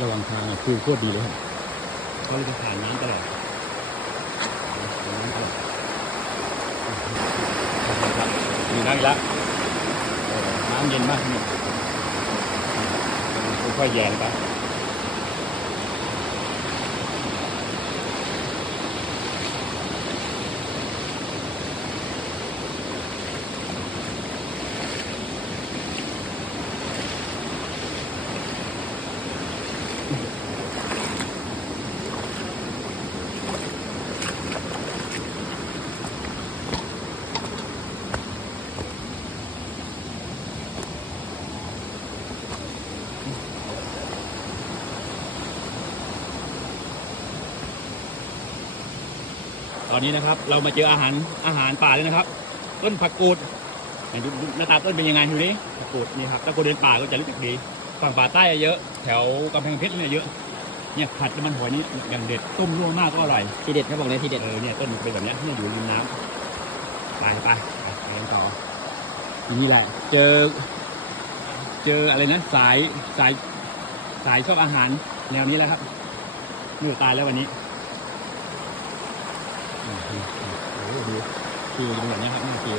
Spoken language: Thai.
ระหว่างทางคือโคตรดีเลยครับเขาเลยจะผ่านน้ำตลอดน้ำตลอดครับมีน้ำอีกแล้วน้ำเย็นมากนี่ค่อยๆแยงไป ตอนนี้นะครับ เรามาเจออาหารอาหารป่าเลยนะครับ ต้นผักกูดไหนดูดูหน้าตาต้นเป็นยังไงดูนี่ผักกูดนี่ครับถ้าคนเดินป่าก็จะรู้จักดีฝั่งป่าใต้เยอะ แถวกำแพงเพชรเนี่ยเยอะเนี่ยผัดน้ำมันหอยนี่อย่างเด็ดต้มร่วงมากก็อร่อยทีเด็ดเขาบอกเลยทีเด็ดเออเนี่ยต้นมันเป็นแบบเนี้ยเนี่ยอยู่ริมน้ำไปไปไปไปกันต่อนี่แหละ เจอ เจออะไรนะสายสายสายชอบอาหารแนวนี้แหล้วครับนี่ตายแล้ววันนี้ โอ้โหดูคือเป็นแบบนี้ครับนี่คือ